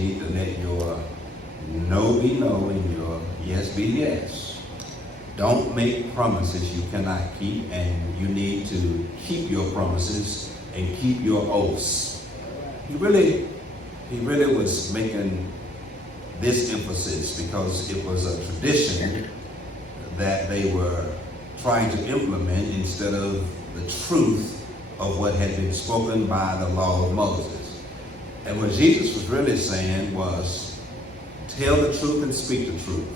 need to let your no be no and your yes be yes. Don't make promises you cannot keep, and you need to keep your promises and keep your oaths. He really was making this emphasis because it was a tradition that they were trying to implement instead of the truth of what had been spoken by the law of Moses. And what Jesus was really saying was, tell the truth and speak the truth.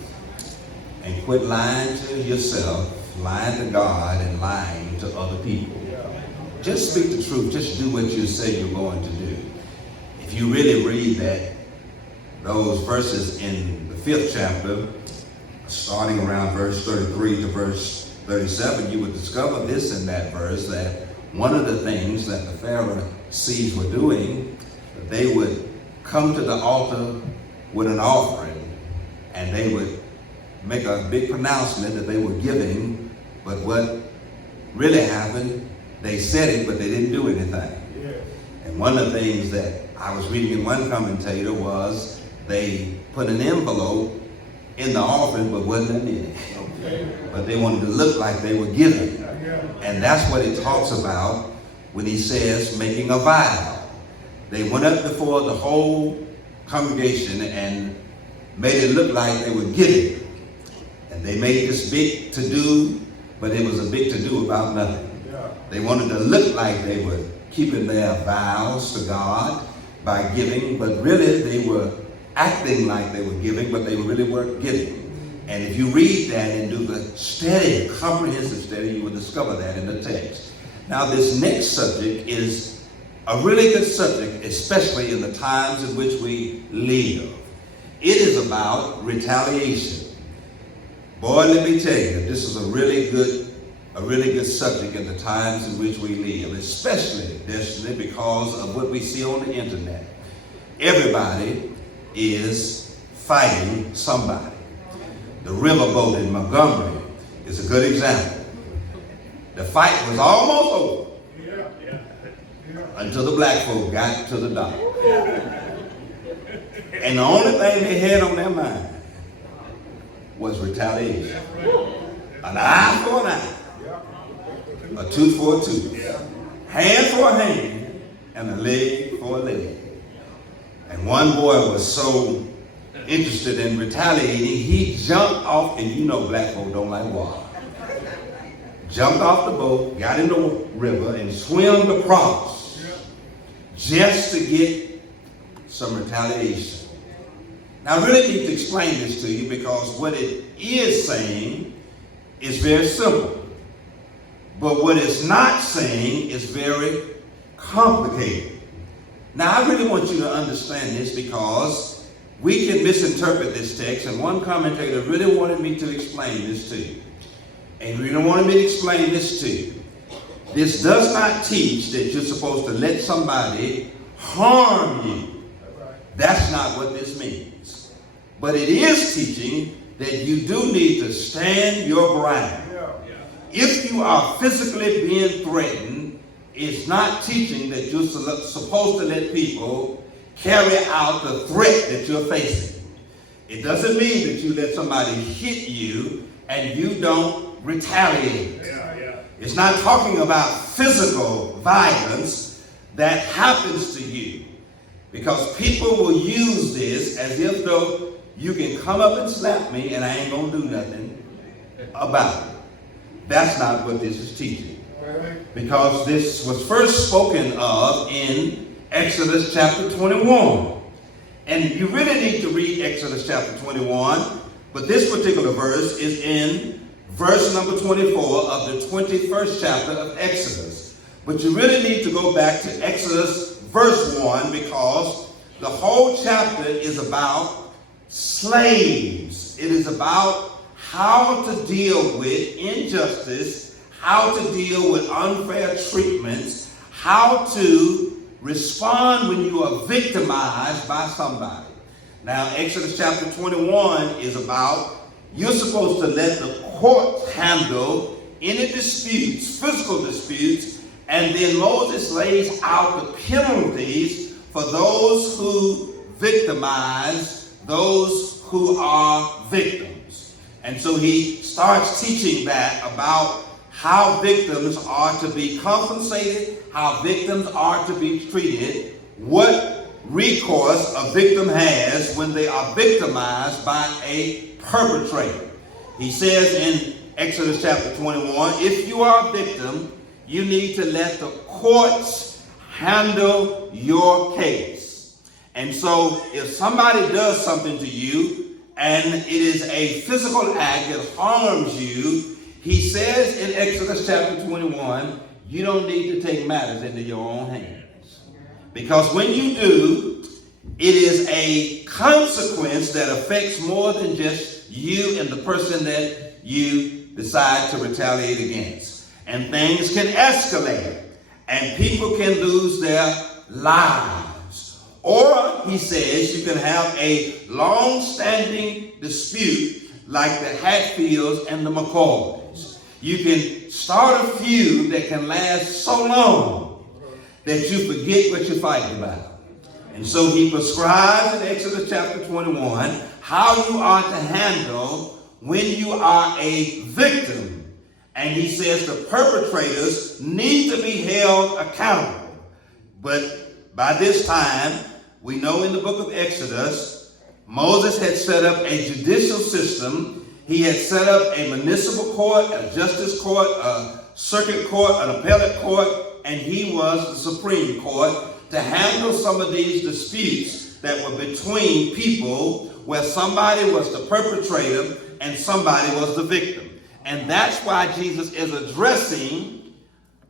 And quit lying to yourself, lying to God, and lying to other people. Just speak the truth. Just do what you say you're going to do. If you really read those verses in the 5th chapter, starting around verse 33 to verse 37, you would discover this in that verse, that one of the things that the Pharisees were doing, they would come to the altar with an offering, and they would make a big pronouncement that they were giving, but what really happened, they said it, but they didn't do anything. Yeah. And one of the things that I was reading in one commentator was they put an envelope in the offering, but wasn't in it. Okay. But they wanted to look like they were giving. And that's what it talks about when he says making a vow. They went up before the whole congregation and made it look like they were giving. And they made this big to-do, but it was a big to-do about nothing. Yeah. They wanted to look like they were keeping their vows to God by giving, but really they were acting like they were giving, but they really weren't giving. And if you read that and do the study, comprehensive study, you will discover that in the text. Now, this next subject is a really good subject, especially in the times in which we live. It is about retaliation. Boy, let me tell you, this is a really good subject in the times in which we live, especially because of what we see on the internet. Everybody is fighting somebody. The riverboat in Montgomery is a good example. The fight was almost over until the black folk got to the dock. And the only thing they had on their mind was retaliation. An eye for an eye, a tooth for a tooth, hand for a hand, and a leg for a leg. And one boy was so interested in retaliating, he jumped off, and you know black folk don't like water. Jumped off the boat, got in the river, and swam across just to get some retaliation. Now, I really need to explain this to you because what it is saying is very simple. But what it's not saying is very complicated. Now, I really want you to understand this because we can misinterpret this text, and one commentator really wanted me to explain this to you. And really wanted me to explain this to you. This does not teach that you're supposed to let somebody harm you. That's not what this means. But it is teaching that you do need to stand your ground. If you are physically being threatened, it's not teaching that you're supposed to let people carry out the threat that you're facing. It doesn't mean that you let somebody hit you and you don't retaliate. It's not talking about physical violence that happens to you. Because people will use this as if though you can come up and slap me and I ain't gonna do nothing about it. That's not what this is teaching. Because this was first spoken of in Exodus chapter 21. And you really need to read Exodus chapter 21, but this particular verse is in verse number 24 of the 21st chapter of Exodus. But you really need to go back to Exodus verse 1 because the whole chapter is about slaves. It is about how to deal with injustice, how to deal with unfair treatments, how to respond when you are victimized by somebody. Now, Exodus chapter 21 is about you're supposed to let the court handle any disputes, physical disputes, and then Moses lays out the penalties for those who victimize those who are victims. And so he starts teaching that about how victims are to be compensated, how victims are to be treated, what recourse a victim has when they are victimized by a perpetrator. He says in Exodus chapter 21, if you are a victim, you need to let the courts handle your case. And so if somebody does something to you and it is a physical act that harms you, he says in Exodus chapter 21, you don't need to take matters into your own hands. Because when you do, it is a consequence that affects more than just you and the person that you decide to retaliate against. And things can escalate, and people can lose their lives. Or, he says, you can have a long-standing dispute like the Hatfields and the McCoys. You can start a feud that can last so long that you forget what you're fighting about. And so he prescribes in Exodus chapter 21 how you are to handle when you are a victim. And he says the perpetrators need to be held accountable. But by this time, we know in the book of Exodus, Moses had set up a judicial system. He had set up a municipal court, a justice court, a circuit court, an appellate court, and he was the Supreme Court to handle some of these disputes that were between people where somebody was the perpetrator and somebody was the victim. And that's why Jesus is addressing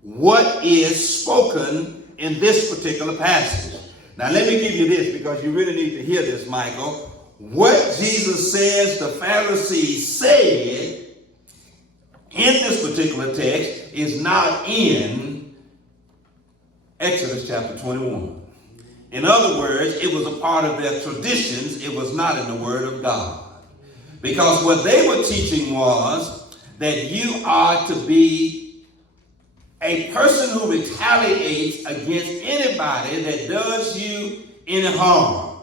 what is spoken in this particular passage. Now let me give you this, because you really need to hear this, Michael. What Jesus says the Pharisees said in this particular text is not in Exodus chapter 21. In other words, it was a part of their traditions. It was not in the Word of God. Because what they were teaching was that you are to be a person who retaliates against anybody that does you any harm.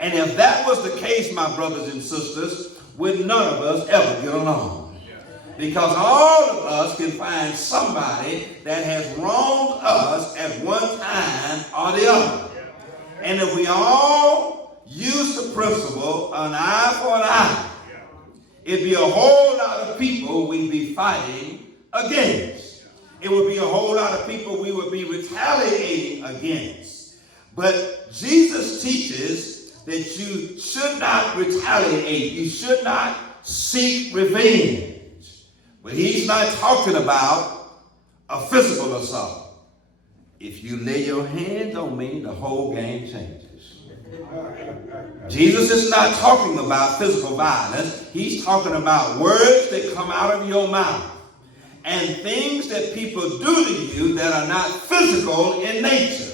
And if that was the case, my brothers and sisters, would none of us ever get along. Because all of us can find somebody that has wronged us at one time or the other. And if we all use the principle, an eye for an eye, it'd be a whole lot of people we'd be fighting against. It would be a whole lot of people we would be retaliating against. But Jesus teaches that you should not retaliate. You should not seek revenge. But he's not talking about a physical assault. If you lay your hands on me, the whole game changes. Jesus is not talking about physical violence. He's talking about words that come out of your mouth and things that people do to you that are not physical in nature.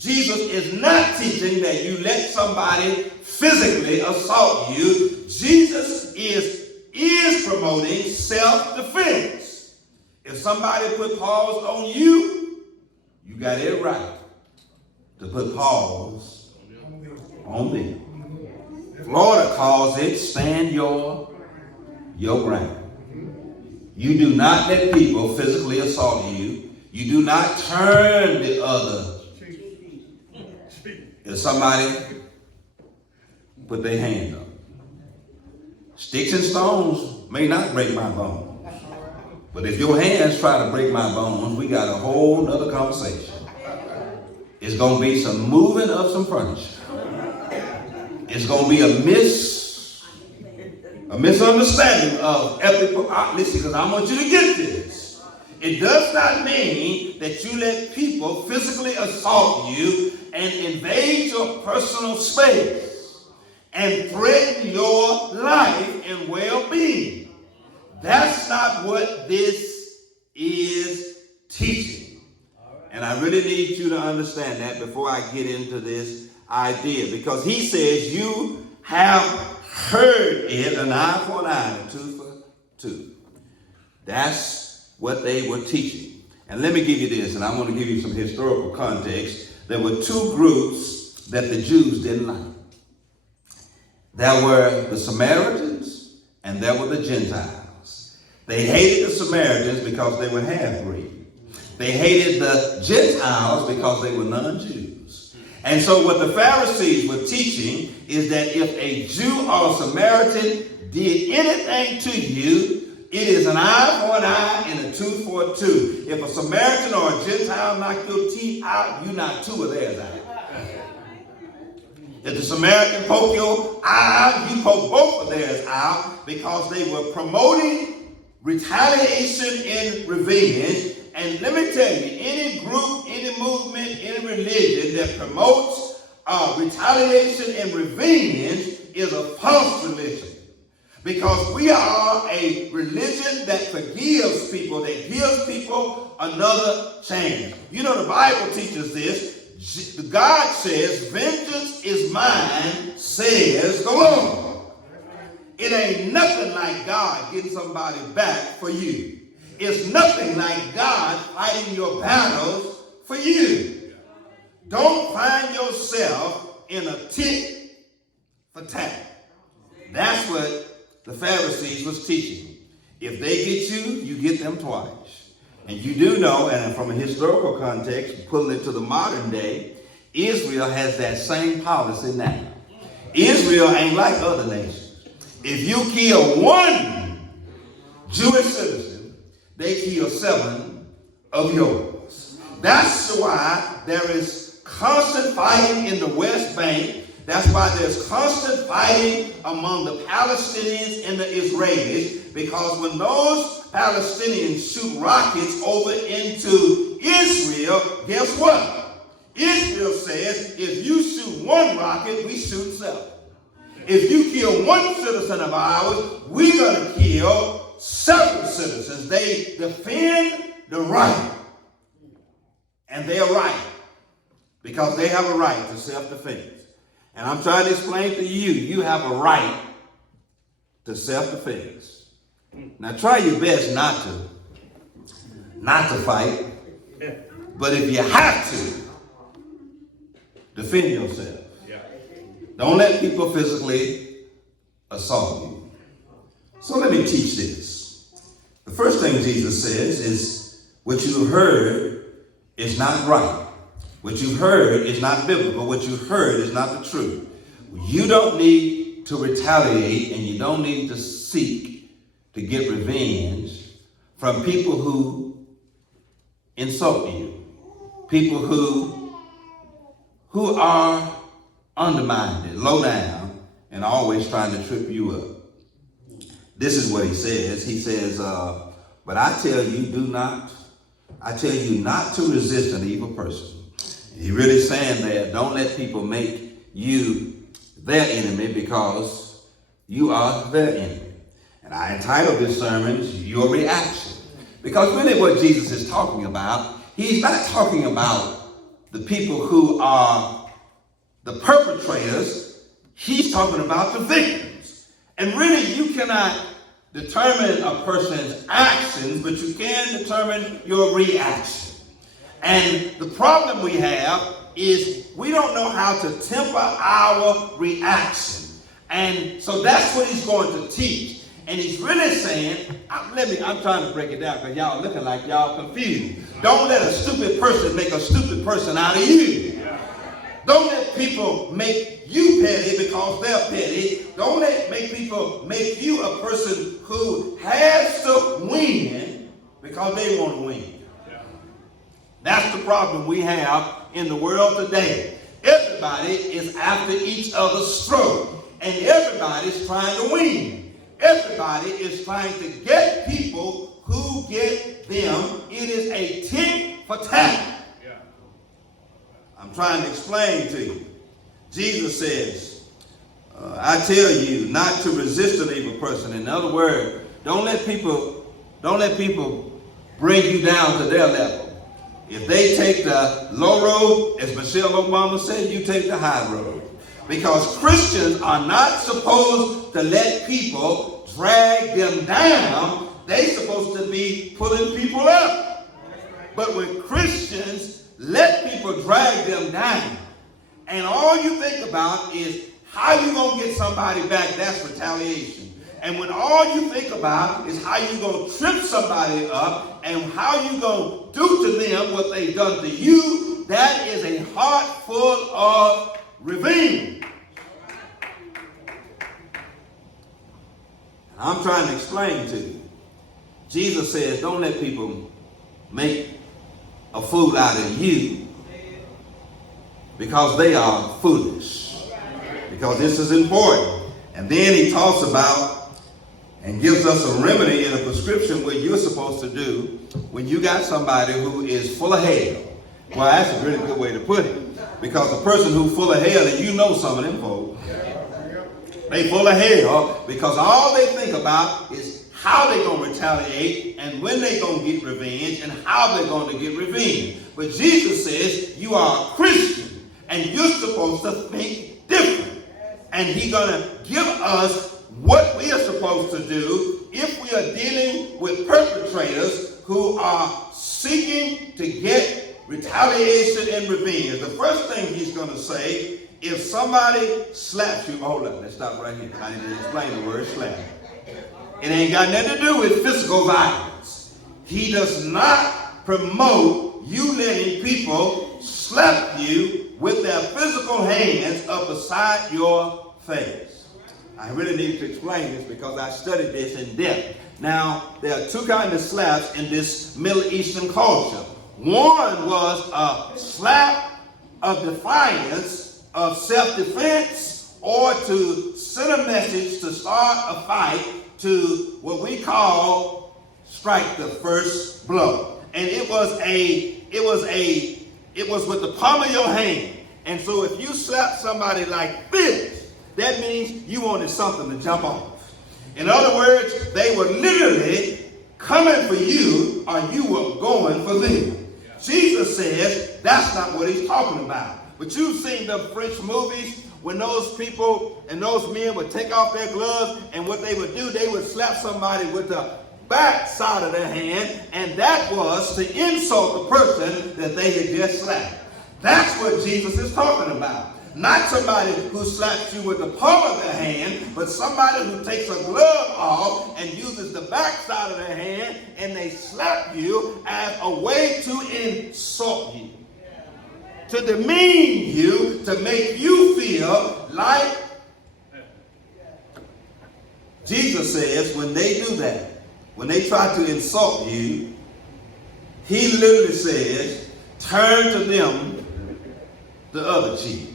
Jesus is not teaching that you let somebody physically assault you. Jesus is promoting self-defense. If somebody put paws on you, you got it right to put paws on me. Florida calls it stand your ground. You do not let people physically assault you. You do not turn the other. If somebody put their hand up. Sticks and stones may not break my bones. But if your hands try to break my bones, we got a whole nother conversation. It's going to be some moving of some furniture. It's going to be a misunderstanding of ethical. Listen, because I want you to get this. It does not mean that you let people physically assault you and invade your personal space and threaten your life and well-being. That's not what this is teaching. And I really need you to understand that before I get into this idea. Because he says you have heard it, an eye for an eye and a tooth for a tooth. That's what they were teaching. And let me give you this, and I'm going to give you some historical context. There were two groups that the Jews didn't like. There were the Samaritans and there were the Gentiles. They hated the Samaritans because they were half-breed. They hated the Gentiles because they were non-Jews. And so what the Pharisees were teaching is that if a Jew or a Samaritan did anything to you, it is an eye for an eye and a tooth for a tooth. If a Samaritan or a Gentile knock your teeth out, you knock two of theirs out. If the Samaritan poke your eye out, you poke both of theirs out, because they were promoting retaliation and revenge. And let me tell you, any group, any movement, any religion that promotes retaliation and revenge is a false religion. Because we are a religion that forgives people, that gives people another chance. You know, the Bible teaches this. God says, vengeance is mine, says the Lord. It ain't nothing like God getting somebody back for you. It's nothing like God fighting your battles for you. Don't find yourself in a tit for tat. That's what the Pharisees was teaching. If they get you, you get them twice. And you do know, and from a historical context, pulling it to the modern day, Israel has that same policy now. Israel ain't like other nations. If you kill one Jewish citizen, they kill 7 of yours. That's why there is constant fighting in the West Bank. That's why there's constant fighting among the Palestinians and the Israelis, because when those Palestinians shoot rockets over into Israel, guess what? Israel says, if you shoot one rocket, we shoot 7. If you kill one citizen of ours, we're going to kill several citizens. They defend the right. And they are right, because they have a right to self-defense. And I'm trying to explain to you, you have a right to self-defense. Now try your best not to fight. But if you have to, defend yourself. Don't let people physically assault you. So let me teach this. The first thing Jesus says is, what you heard is not right. What you've heard is not biblical. What you've heard is not the truth. You don't need to retaliate, and you don't need to seek to get revenge from people who insult you, people who are undermined, low down, and always trying to trip you up. This is what he says. He says, but I tell you not to resist an evil person. He's really saying there, don't let people make you their enemy, because you are their enemy. And I entitled this sermon, Your Reaction. Because really what Jesus is talking about, he's not talking about the people who are the perpetrators. He's talking about the victims. And really you cannot determine a person's actions, but you can determine your reaction. And the problem we have is we don't know how to temper our reaction. And so that's what he's going to teach. And he's really saying, I'm trying to break it down because y'all looking like y'all confused. Don't let a stupid person make a stupid person out of you. Don't let people make you petty because they're petty. Don't make people make you a person who has to win because they want to win. That's the problem we have in the world today. Everybody is after each other's throat, and everybody's trying to win. Everybody is trying to get people who get them. It is a tit for tat. I'm trying to explain to you. Jesus says, I tell you not to resist an evil person. In other words, don't let people bring you down to their level. If they take the low road, as Michelle Obama said, you take the high road. Because Christians are not supposed to let people drag them down. They're supposed to be pulling people up. But when Christians let people drag them down, and all you think about is how you going to get somebody back, that's retaliation. And when all you think about is how you going to trip somebody up and how you going to do to them what they've done to you, that is a heart full of revenge. I'm trying to explain to you. Jesus says, don't let people make a fool out of you because they are foolish. Because this is important. And then he talks about and gives us a remedy and a prescription what you're supposed to do when you got somebody who is full of hell. Well, that's a really good way to put it. Because the person who's full of hell, and you know some of them folks, they full of hell because all they think about is how they're going to retaliate and when they're going to get revenge and how they're going to get revenge. But Jesus says you are a Christian and you're supposed to think different. And he's going to give us what we are supposed to do if we are dealing with perpetrators who are seeking to get retaliation and revenge. The first thing he's going to say, if somebody slaps you, hold up, let's stop right here. I need to explain the word slap. It ain't got nothing to do with physical violence. He does not promote you letting people slap you with their physical hands up beside your face. I really need to explain this because I studied this in depth. Now, there are two kinds of slaps in this Middle Eastern culture. One was a slap of defiance, of self-defense, or to send a message to start a fight to what we call strike the first blow. And it was with the palm of your hand. And so if you slap somebody like this, that means you wanted something to jump off. In other words, they were literally coming for you or you were going for them. Jesus says that's not what he's talking about. But you've seen the French movies when those people and those men would take off their gloves, and what they would do, they would slap somebody with the back side of their hand, and that was to insult the person that they had just slapped. That's what Jesus is talking about. Not somebody who slaps you with the palm of their hand, but somebody who takes a glove off and uses the back side of their hand, and they slap you as a way to insult you, to demean you, to make you feel like. Jesus says when they do that, when they try to insult you, he literally says, turn to them the other cheek.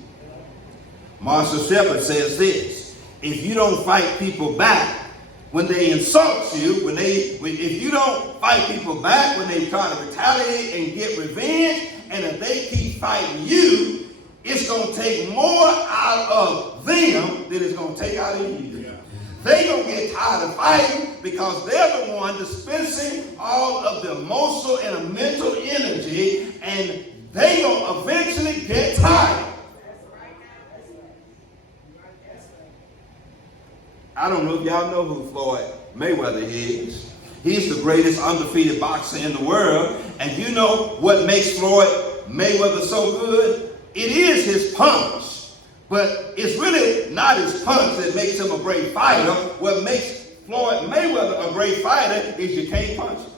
Marshall Shepard says this: if you don't fight people back when they insult you, if you don't fight people back when they try to retaliate and get revenge, and if they keep fighting you, it's going to take more out of them than it's going to take out of you. Yeah. They're going to get tired of fighting because they're the one dispensing all of the emotional and mental energy, and they're going to eventually get tired. I don't know if y'all know who Floyd Mayweather is. He's the greatest undefeated boxer in the world. And you know what makes Floyd Mayweather so good? It is his punch. But it's really not his punch that makes him a great fighter. What makes Floyd Mayweather a great fighter is you can't punch him.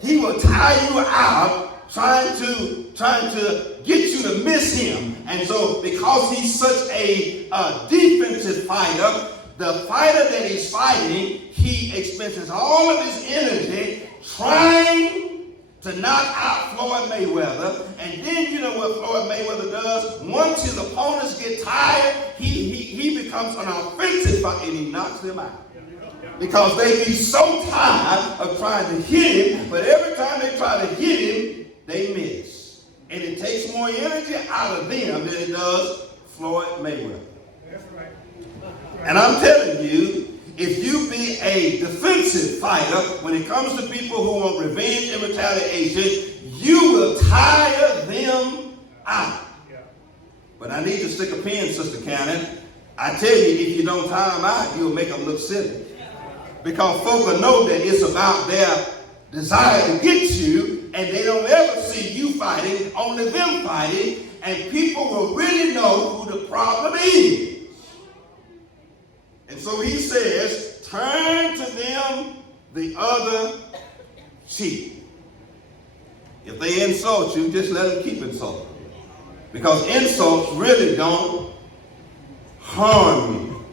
He will tire you out trying to get you to miss him. And so because he's such a defensive fighter, the fighter that he's fighting, he expends all of his energy trying to knock out Floyd Mayweather. And then you know what Floyd Mayweather does? Once his opponents get tired, he becomes an offensive fighter and he knocks them out. Because they be so tired of trying to hit him, but every time they try to hit him, they miss. And it takes more energy out of them than it does Floyd Mayweather. That's right. And I'm telling you, if you be a defensive fighter, when it comes to people who want revenge and retaliation, you will tire them out. Yeah. But I need to stick a pin, Sister Cannon. I tell you, if you don't tire them out, you'll make them look silly. Because folk will know that it's about their desire to get you, and they don't ever see you fighting, only them fighting, and people will really know who the problem is. So he says, turn to them the other cheek. If they insult you, just let them keep insulting. Because insults really don't harm you.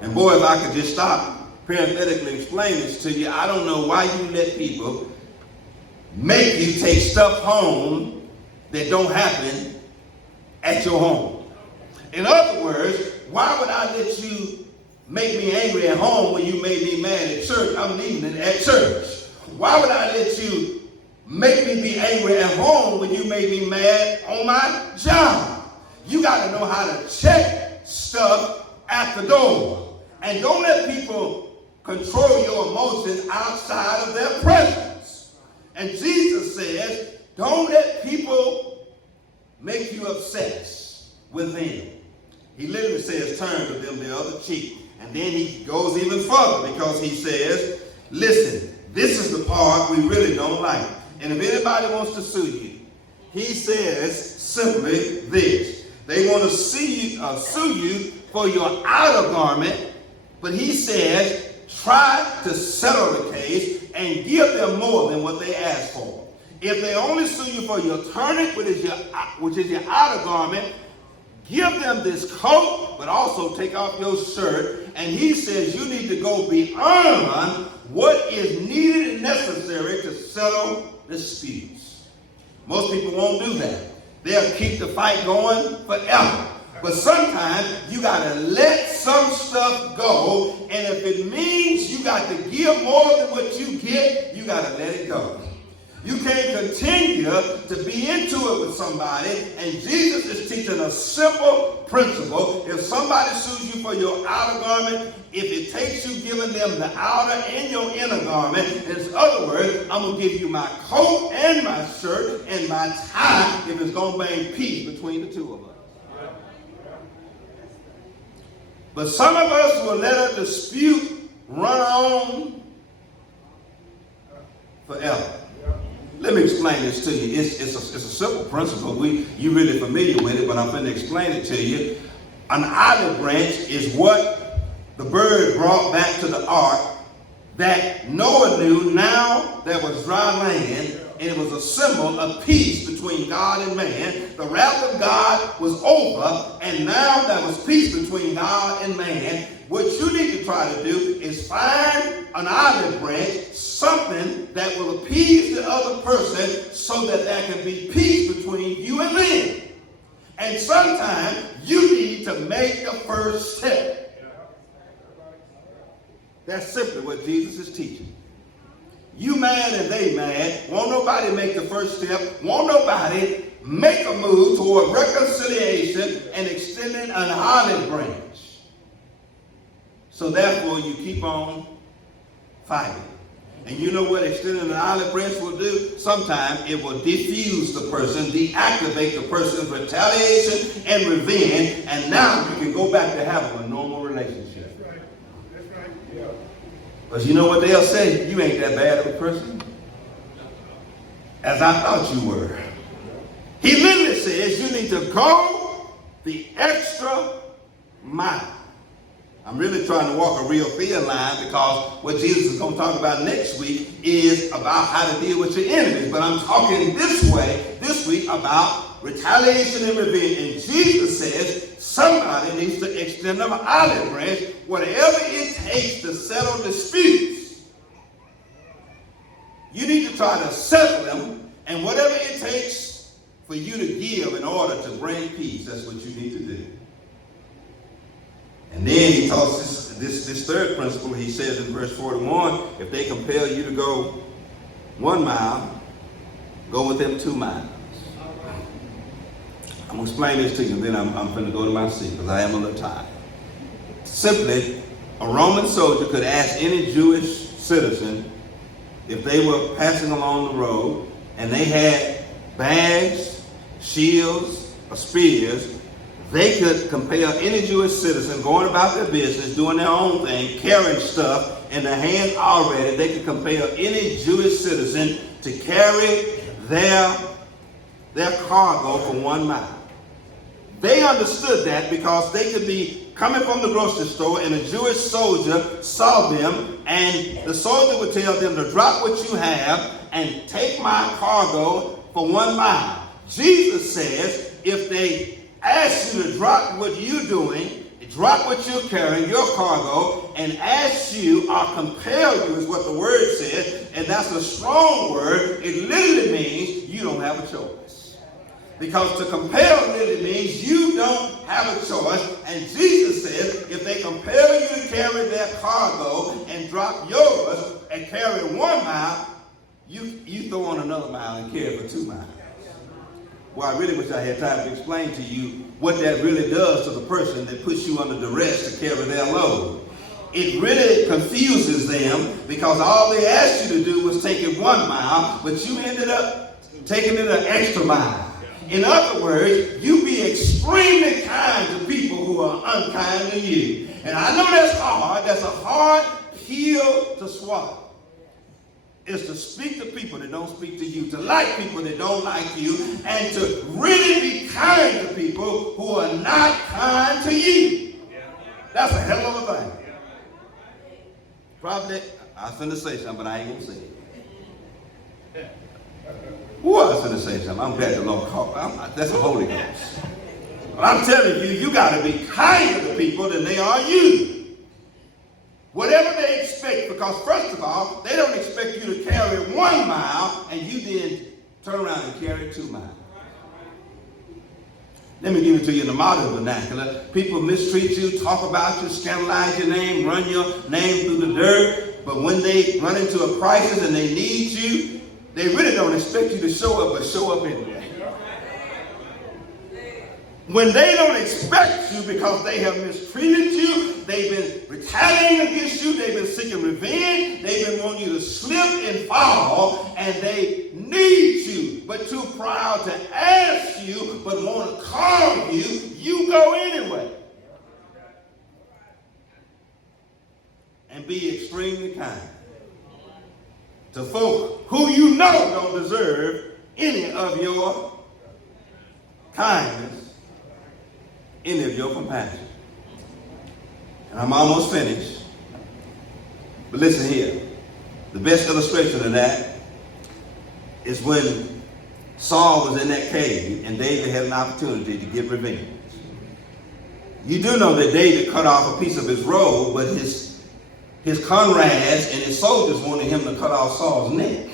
And boy, if I could just stop parenthetically explain this to you, I don't know why you let people make you take stuff home that don't happen at your home. In other words, why would I let you make me angry at home when you made me mad at church? I'm leaving it at church. Why would I let you make me be angry at home when you made me mad on my job? You got to know how to check stuff at the door. And don't let people control your emotions outside of their presence. And Jesus says, don't let people make you obsessed with them. He literally says, turn to them the other cheek. And then he goes even further because he says, listen, this is the part we really don't like. And if anybody wants to sue you, he says simply this. They want to sue you for your outer garment, but he says, try to settle the case and give them more than what they ask for. If they only sue you for your tunic, which is your outer garment, give them this coat, but also take off your shirt. And he says you need to go beyond what is needed and necessary to settle disputes. Most people won't do that. They'll keep the fight going forever. But sometimes you got to let some stuff go. And if it means you got to give more than what you get, you got to let it go. You can't continue to be into it with somebody. And Jesus is teaching a simple principle. If somebody sues you for your outer garment, if it takes you giving them the outer and your inner garment, in other words, I'm going to give you my coat and my shirt and my tie if it's going to bring peace between the two of us. But some of us will let a dispute run on forever. Let me explain this to you. It's a simple principle. You're really familiar with it, but I'm going to explain it to you. An olive branch is what the bird brought back to the ark that Noah knew now there was dry land, and it was a symbol of peace between God and man. The wrath of God was over, and now there was peace between God and man. What you need to try to do is find an olive branch, something that will appease the other person so that there can be peace between you and them. And sometimes you need to make the first step. That's simply what Jesus is teaching. You mad and they mad. Won't nobody make the first step. Won't nobody make a move toward reconciliation and extending an olive branch. So therefore you keep on fighting. And you know what extending an olive branch will do? Sometimes it will diffuse the person, deactivate the person's retaliation and revenge, and now you can go back to having a normal relationship. That's right. That's right. Yeah. Because you know what they'll say? You ain't that bad of a person as I thought you were. He literally says you need to go the extra mile. I'm really trying to walk a real thin line because what Jesus is going to talk about next week is about how to deal with your enemies. But I'm talking this week about retaliation and revenge. And Jesus says somebody needs to extend them an olive branch, whatever it takes to settle disputes. You need to try to settle them, and whatever it takes for you to give in order to bring peace, that's what you need to do. And then he talks this third principle. He says in verse 41, if they compel you to go 1 mile, go with them 2 miles. I'm going to explain this to you, and then I'm going to go to my seat because I am a little tired. Simply, a Roman soldier could ask any Jewish citizen if they were passing along the road and they had bags, shields, or spears. They could compel any Jewish citizen going about their business, doing their own thing, carrying stuff in their hands already. They could compel any Jewish citizen to carry their cargo for 1 mile. They understood that because they could be coming from the grocery store, and a Jewish soldier saw them, and the soldier would tell them to drop what you have and take my cargo for 1 mile. Jesus says, if they ask you to drop what you're doing, drop what you're carrying, your cargo, and ask you or compel you is what the word says, and that's a strong word. It literally means you don't have a choice. Because to compel literally means you don't have a choice, and Jesus says if they compel you to carry their cargo and drop yours and carry 1 mile, you throw on another mile and carry for 2 miles. Well, I really wish I had time to explain to you what that really does to the person that puts you under duress to carry their load. It really confuses them because all they asked you to do was take it 1 mile, but you ended up taking it an extra mile. In other words, you be extremely kind to people who are unkind to you. And I know that's hard. That's a hard pill to swallow. Is to speak to people that don't speak to you, to like people that don't like you, and to really be kind to people who are not kind to you. That's a hell of a thing. Probably, I was finna say something, but I ain't gonna say it. Who I was finna say something? I'm glad the Lord called. That's the Holy Ghost. But I'm telling you, you got to be kinder to people than they are you. Whatever they expect, because first of all, they don't expect you to carry 1 mile and you then turn around and carry 2 miles. Let me give it to you in the modern vernacular. People mistreat you, talk about you, scandalize your name, run your name through the dirt, but when they run into a crisis and they need you, they really don't expect you to show up, but show up anyway. When they don't expect you because they have mistreated you, they've been retaliating against you, they've been seeking revenge, they've been wanting you to slip and fall, and they need you, but too proud to ask you, but want to call you, you go anyway. And be extremely kind to folk who you know don't deserve any of your kindness, any of your compassion. And I'm almost finished. But listen here. The best illustration of that is when Saul was in that cave and David had an opportunity to get revenge. You do know that David cut off a piece of his robe, but his comrades and his soldiers wanted him to cut off Saul's neck.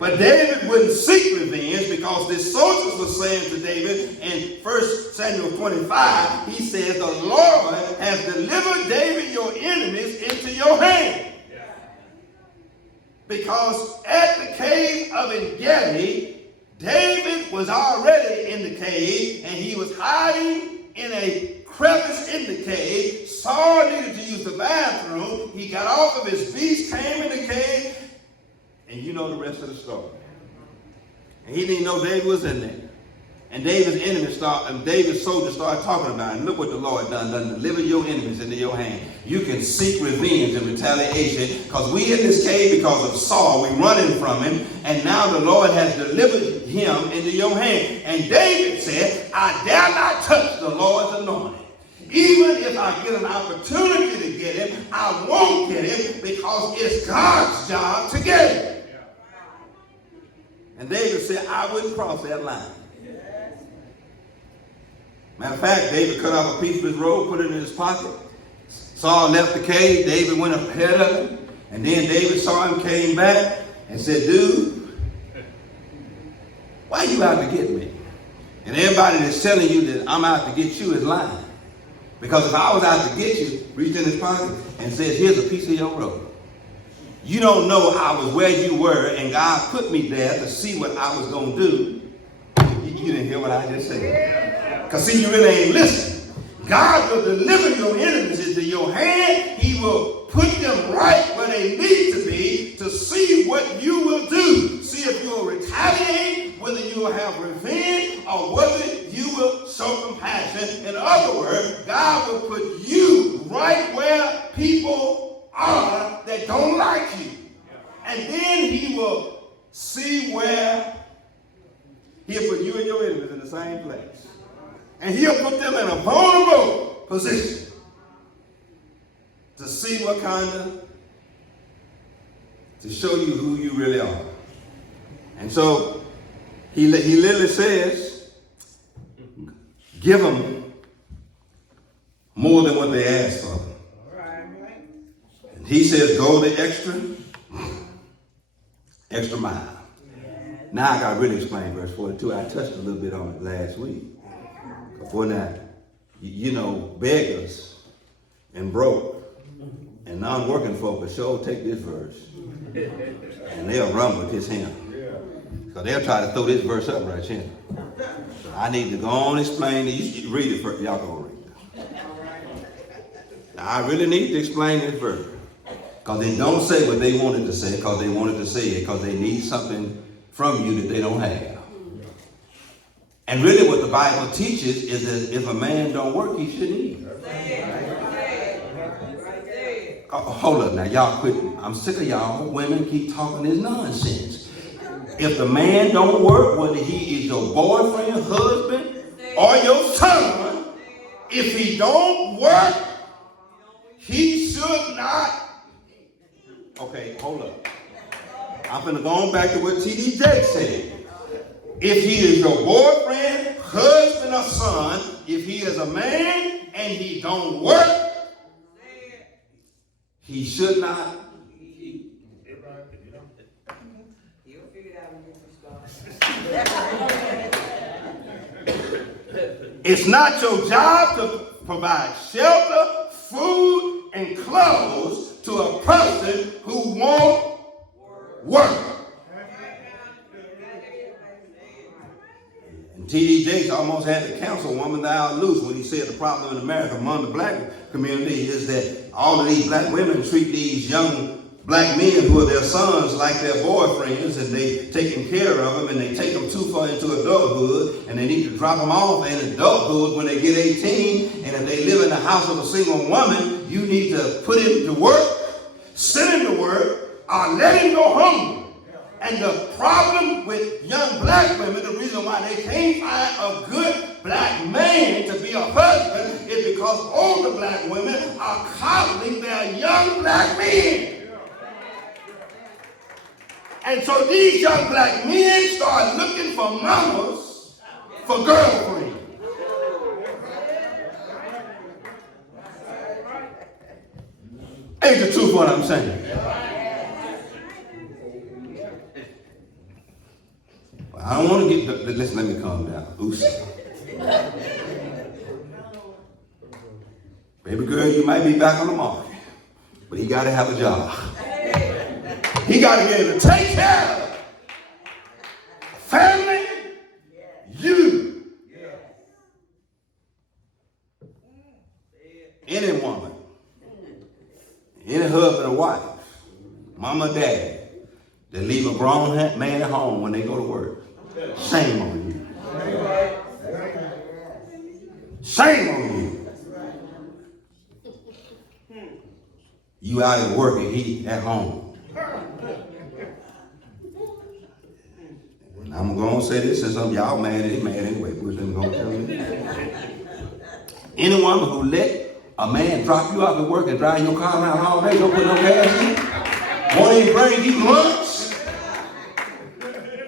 But David wouldn't seek revenge because the soldiers were saying to David in 1 Samuel 25, he says, the Lord has delivered David, your enemies, into your hand. Because at the cave of En-Gedi, David was already in the cave and he was hiding in a crevice in the cave. Saul needed to use the bathroom. He got off of his beast, came in the cave, and you know the rest of the story. And he didn't know David was in there. And David's David's soldiers started talking about it. And look what the Lord done deliver your enemies into your hand. You can seek revenge and retaliation because we in this cave because of Saul. We running from him. And now the Lord has delivered him into your hand. And David said, I dare not touch the Lord's anointed. Even if I get an opportunity to get him, I won't get him because it's God's job to get him. And David said, I wouldn't cross that line. Matter of fact, David cut off a piece of his robe, put it in his pocket. Saul left the cave. David went ahead of him. And then David saw him, came back, and said, dude, why are you out to get me? And everybody that's telling you that I'm out to get you is lying. Because if I was out to get you, reached in his pocket and said, here's a piece of your robe. You don't know I was where you were and God put me there to see what I was going to do. You didn't hear what I just said. Because see, you really ain't listening. God will deliver your enemies into your hand. He will put them right where they need to be to see what you will do. See if you will retaliate, whether you will have revenge, or whether you will show compassion. In other words, God will put you right where people are that don't like you. And then he will see where he'll put you and your enemies in the same place. And he'll put them in a vulnerable position to see what kind of, to show you who you really are. And so he literally says, give them more than what they ask for. And he says, go the extra mile. Now I got to really explain verse 42. I touched a little bit on it last week. Before that, you know, beggars and broke and non-working folk will sure take this verse and they'll run with this hymn. Because they'll try to throw this verse up right here. So I need to go on and explain it. You read it first. Y'all go read it. Now, I really need to explain this verse. Because they don't say what they wanted to say, because they wanted to say it, because they need something from you that they don't have. And really what the Bible teaches is that if a man don't work, he shouldn't eat. Oh, hold up now, y'all quit. I'm sick of y'all women keep talking this nonsense. If the man don't work, whether he is your boyfriend, husband, or your son, if he don't work, he should not. Okay, hold up. I'm going to go on back to what T.D. Jakes said. If he is your boyfriend, husband, or son, if he is a man and he don't work, he should not eat. It's not your job to provide shelter, food, and clothes to a person who won't work. And T.D. Jakes almost had to counsel woman thou loose when he said the problem in America among the black community is that all of these black women treat these young black men who are their sons like their boyfriends, and they taking care of them, and they take them too far into adulthood, and they need to drop them off in adulthood when they get 18. And if they live in the house of a single woman, you need to put him to work, send him to work, or let him go hungry. And the problem with young black women, the reason why they can't find a good black man to be a husband is because older black women are coddling their young black men. And so these young black men start looking for mamas for girlfriends. Ain't the truth what I'm saying? I don't want to get, let me calm down. Oops. Baby girl, you might be back on the market, but he got to have a job. He got to be able to take care of family, you. Any woman, any husband or wife, mama, daddy, that leave a grown man at home when they go to work. Shame on you. Shame on you. You out at work and he at home. And I'm going to say this since some of y'all mad anyway. Which I'm going to tell you. Any woman who let a man drop you off at work and drive your car around all day, don't put no gas in, won't even bring you lunch,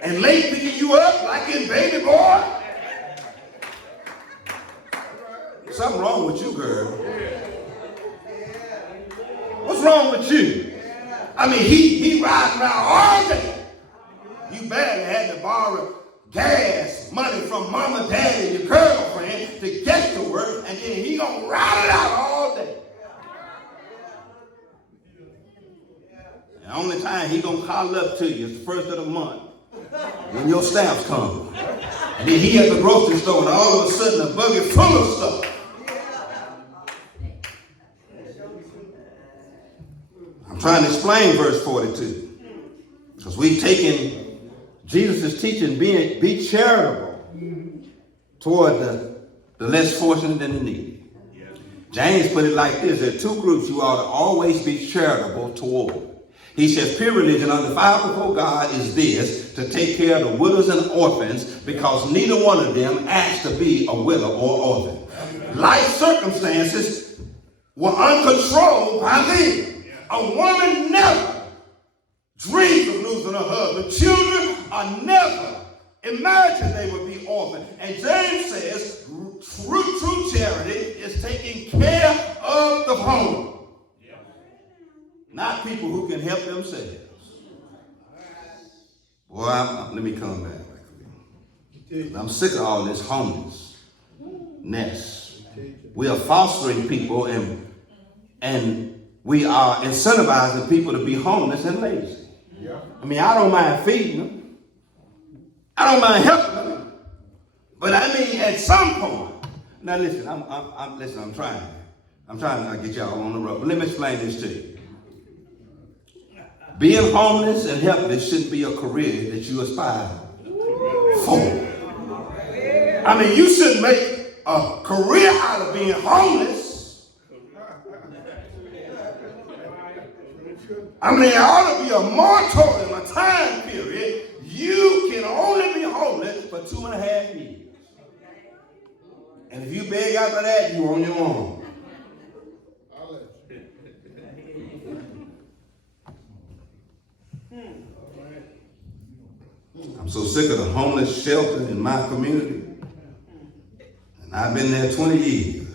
and late picking you up like in Baby Boy. Something wrong with you, girl. What's wrong with you? I mean, he rides around all day. You barely had to borrow gas money from mama, daddy, and your girlfriend to get to work, and then he gonna ride it out all day. The only time he gonna call up to you is the first of the month when your stamps come. And then he at the grocery store and all of a sudden a buggy full of stuff. I'm trying to explain verse 42. Because we've taken Jesus' teaching, be charitable toward the less fortunate and the needy. James put it like this: there are two groups you ought to always be charitable toward. He says, pure religion undefiled before God is this, to take care of the widows and orphans, because neither one of them asked to be a widow or orphan. Life circumstances were uncontrolled by them. A woman never dreams of losing her husband. Children are never imagined they would be orphaned. And James says true charity is taking care of the home. Not people who can help themselves. Boy, let me come back. I'm sick of all this homelessness. We are fostering people and we are incentivizing people to be homeless and lazy. I mean, I don't mind feeding them. I don't mind helping them. But I mean, at some point, now listen, I'm trying to get y'all on the road. But let me explain this to you. Being homeless and helpless shouldn't be a career that you aspire for. I mean, you shouldn't make a career out of being homeless. I mean, there ought to be a moratorium, a time period. You can only be homeless for 2.5 years. And if you beg after that, you're on your own. I'm so sick of the homeless shelter in my community. And I've been there 20 years.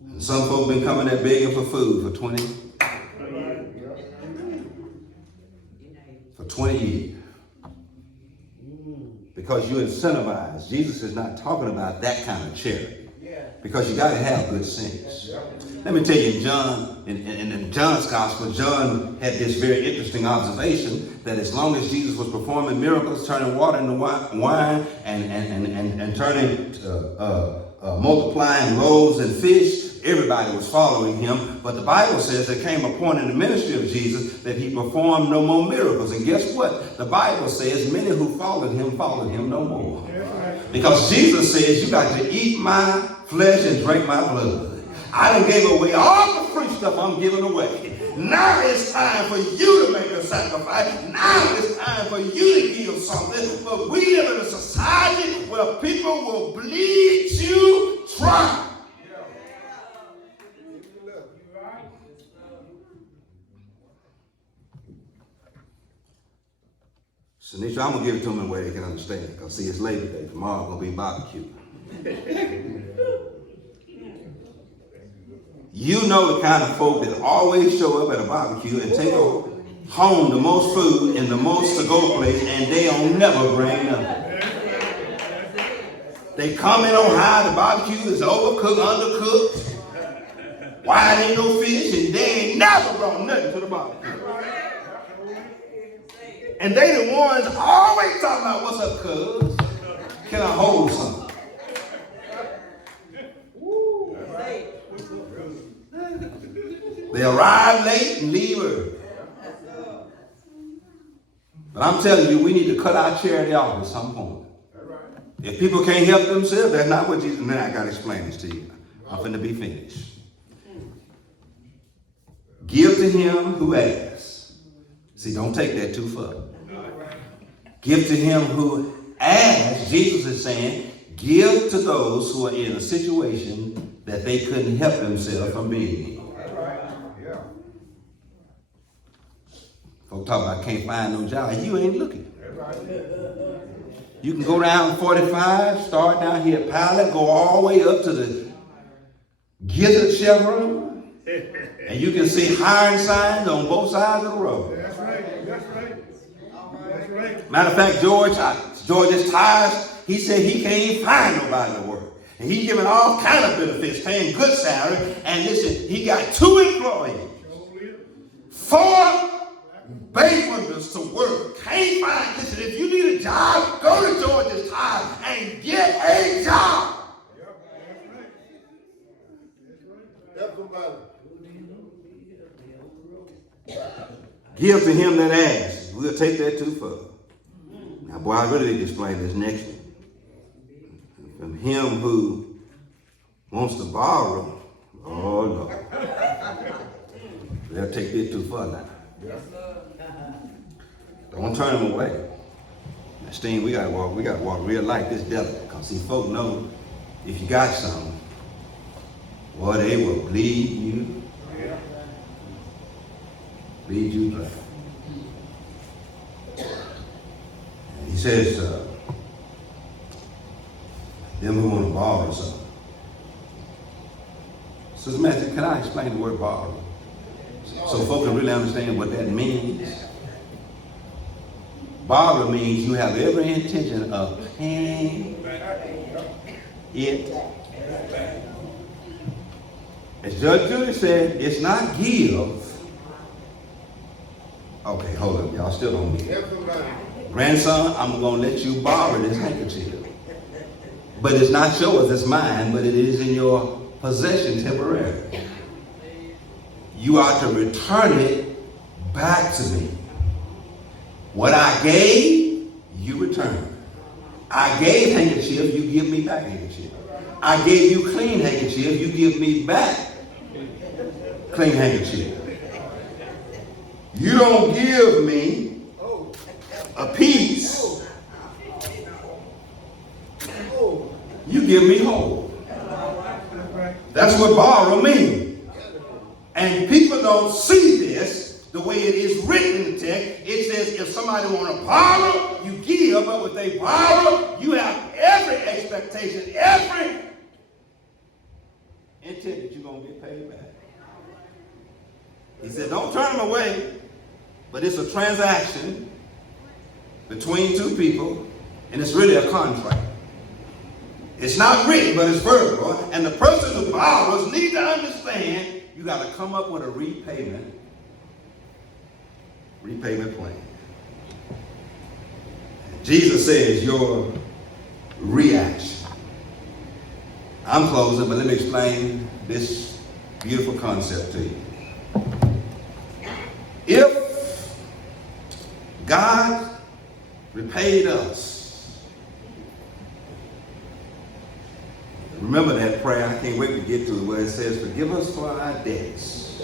And some folk been coming there begging for food for 20 years. Because you incentivize. Jesus is not talking about that kind of charity. Because you got to have good sense. Let me tell you, in John's gospel, John had this very interesting observation that as long as Jesus was performing miracles, turning water into wine and turning, multiplying loaves and fish, everybody was following him. But the Bible says there came a point in the ministry of Jesus that he performed no more miracles. And guess what? The Bible says many who followed him no more. Because Jesus says you got to eat my flesh and drink my blood. I done gave away all the free stuff I'm giving away. Now it's time for you to make a sacrifice. Now it's time for you to give something. But we live in a society where people will bleed you dry. Shanisha, I'm going to give it to them in a way they can understand. Because see, it's Labor Day. Tomorrow going to be barbecue. You know the kind of folk that always show up at a barbecue and take home the most food and the most to-go place, and they don't never bring nothing. They come in on high, the barbecue is overcooked, undercooked. Why ain't no fish? And they ain't never brought nothing to the barbecue. And they the ones always talking about, what's up, cuz? Can I hold something? They arrive late and leave early. But I'm telling you, we need to cut our charity off at some point. If people can't help themselves, that's not what Jesus... Now I got to explain this to you. I'm finna be finished. Give to him who asks. See, don't take that too far. Give to him who asks. Jesus is saying, give to those who are in a situation that they couldn't help themselves from being in. Folk talk about can't find no job. You ain't looking. You can go down 45, start down here at Pilot, go all the way up to the Gizzard Chevron, and you can see hiring signs on both sides of the road. That's right. That's right. That's right. Matter of fact, George's tires, he said he can't even find nobody to work. And he's giving all kind of benefits, paying good salary. And listen, he got 2 employees, 4 bay windows to work. Can't find, listen, if you need a job, go to George's tires and get a job. Give to him that asks. We'll take that too far. Now, boy, I really need to explain this next one. From him who wants to borrow, oh no. They'll take this too far now. Don't turn him away. Now, we gotta walk real light this devil. Because see, folk know if you got something, Boy, they will bleed you. Bleed you dry. And he says, them who want to borrow something. Sister Matthew, can I explain the word borrow? So folks can really understand what that means. Borrow means you have every intention of paying it. As Judge Judy said, it's not give. Okay, hold up, y'all still don't get it. Grandson, I'm going to let you borrow this handkerchief. But it's not yours, it's mine, but it is in your possession temporarily. You are to return it back to me. What I gave, you return. I gave handkerchief, you give me back handkerchief. I gave you clean handkerchief, you give me back clean handkerchief. You don't give me a piece, you give me whole. That's what borrow means. And people don't see this the way it is written in the text. It says if somebody want to borrow, you give, but when they borrow, you have every expectation, every intent that you're going to get paid back. He said, don't turn them away, but it's a transaction between two people, and it's really a contract. It's not written, but it's verbal, and the person who borrows needs to understand you got to come up with a repayment plan. Jesus says your reaction. I'm closing, but let me explain this beautiful concept to you. If God repaid us, remember that prayer, I can't wait to get to it, where it says, forgive us for our debts,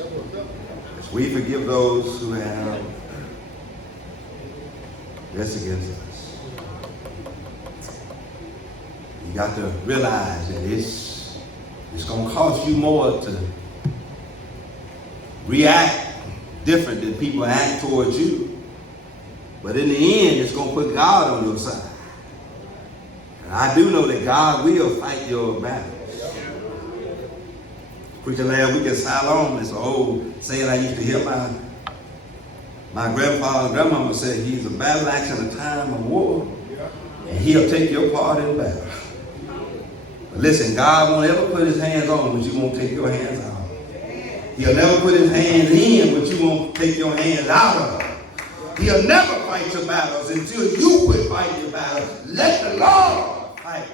as we forgive those who have debts against us. You got to realize that it's going to cost you more to react different than people act towards you. But in the end, it's going to put God on your side. And I do know that God will fight your battles. Preacher lad, we can sign on. It's an old saying I used to hear my grandfather and grandmama say, he's a battle axe in a time of war, and he'll take your part in battle. But listen, God won't ever put his hands on what you won't take your hands out of. He'll never put his hands in what you won't take your hands out of. He'll never fight your battles until you quit fighting your battles. Let the Lord fight.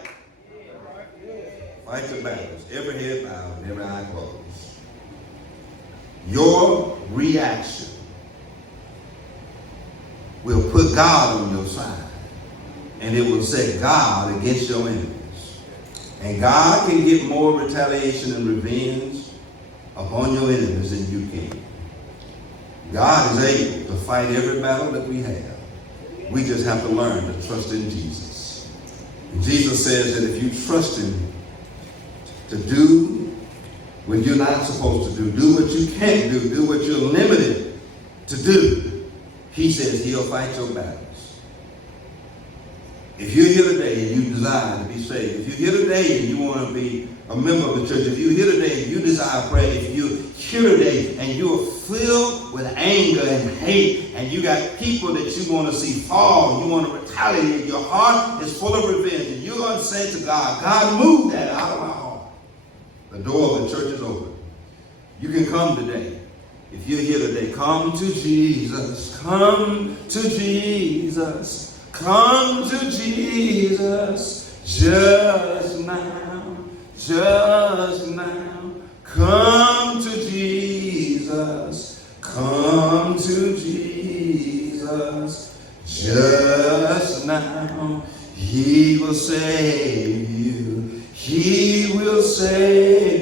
Fight your battles. Every head bowed and every eye closed. Your reaction will put God on your side, and it will set God against your enemies. And God can get more retaliation and revenge upon your enemies than you can. God is able to fight every battle that we have. We just have to learn to trust in Jesus. And Jesus says that if you trust him to do what you're not supposed to do what you can't do what you're limited to do, he says he'll fight your battles. If you're here today and you desire to be saved, if you're here today and you want to be a member of the church, if you're here today and you desire prayer, if you're here today and you're filled with anger and hate, and you got people that you want to see fall, you want to retaliate, your heart is full of revenge, and you're going to say to God, God, move that out of my heart. The door of the church is open. You can come today. If you're here today, come to Jesus. Come to Jesus. Come to Jesus. Just now. Just now. Come to Jesus. Come to Jesus. Just now. He will save you. He will save you.